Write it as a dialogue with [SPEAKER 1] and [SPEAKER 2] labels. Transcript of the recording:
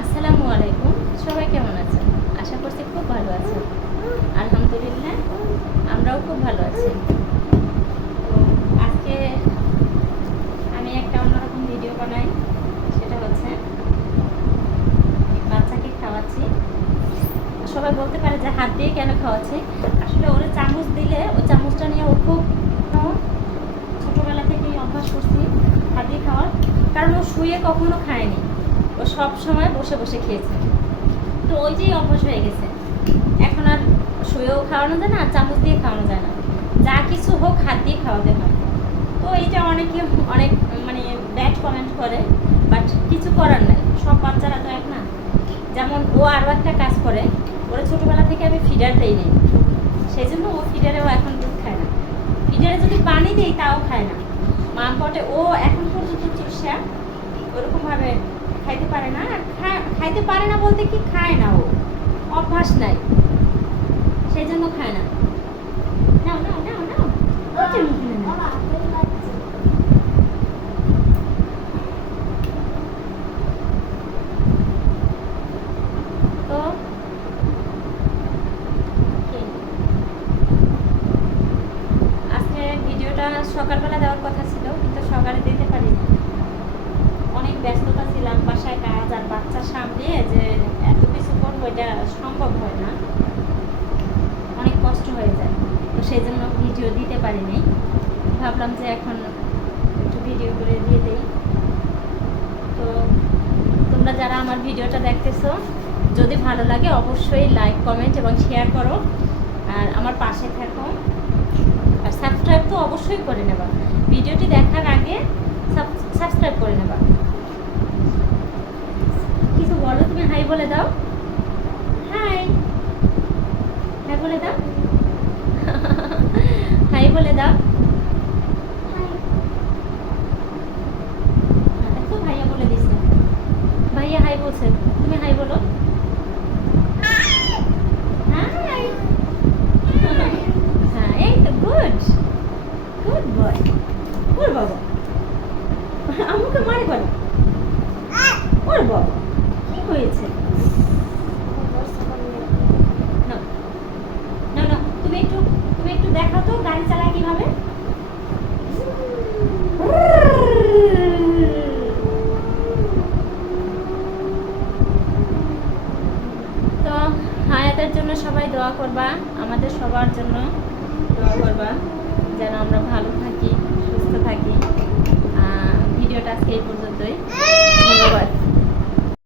[SPEAKER 1] আসসালামু আলাইকুম। সবাই কেমন আছেন? আশা করছি খুব ভালো আছেন। আলহামদুলিল্লাহ, আমরাও খুব ভালো আছি। তো আজকে আমি একটা অন্যরকম ভিডিও বানাই। সেটা হচ্ছে বাচ্চাকে খাওয়াচ্ছি। সবাই বলতে পারে যে হাত দিয়ে কেন খাওয়াচ্ছি। আসলে ওরা চামচ দিলে কারণ ও শুয়ে কখনো খায়নি। ও সব সময় বসে বসে খেয়েছে। তো ওই যেই অভ্যাস হয়ে গেছে। এখন আর শুয়েও খাওয়ানো যায় না চামচ দিয়ে খাওয়ানো যায় না। যা কিছু হোক হাত দিয়ে খাওয়াতে হয়। তো এইটা অনেকে অনেক মানে ব্যাড কমেন্ট করে বাট কিছু করার নাই। সব বাচ্চারা তো এক না। যেমন ও আরও একটা কাজ করে, ওরা ছোটোবেলা থেকে আমি ফিডার দেই নি সেই জন্য ও ফিডারেও এখন দুধ খায় না। ফিডারে যদি পানি দিই, তাও খায় না। মা পটে ও এখন পর্যন্ত ওরকমভাবে খাইতে পারে না আর খাইতে পারে না বলতে কি খায় না ও? অভ্যাস নাই। সেই জন্য খায় না। নাও নাও সকালবেলা দেওয়ার কথা ছিল কিন্তু সকালে দিতে পারিনি অনেক ব্যস্ততা ছিলাম বাসায় কাজ আর বাচ্চা সামনে যে এত কিছু করব এটা সম্ভব হয় না। অনেক কষ্ট হয়ে যায়। তো সেই জন্য ভিডিও দিতে পারিনি। ভাবলাম যে এখন একটু ভিডিও করে দিয়ে দিই। তো তোমরা যারা আমার ভিডিওটা দেখতেছো, যদি ভালো লাগে অবশ্যই লাইক কমেন্ট এবং শেয়ার করো। আর আমার পাশে থাকো। আর সাবস্ক্রাইব তো অবশ্যই করে নেবা। ভিডিওটি দেখার আগে সাবস্ক্রাইব করে নেবা কিছু বলো তুমি হাই বলে দাও। হাই হাই বলে দাও। হাই বলে দাও। হ্যাঁ, দেখো ভাইয়া বলে দিছে। ভাইয়া হাই বলছে তুমি হাই বলো হাই হ্যাঁ এই তো গুড গুড বয় ওর বাবা আমাকে মারে কেন ওর বাবা কি হয়েছে না না তুমি একটু তুমি একটু দেখাও তো গাড়ি চালায় কীভাবে। তো হায়াতের জন্য সবাই দোয়া করবা, আমাদের সবার জন্য দোয়া করবা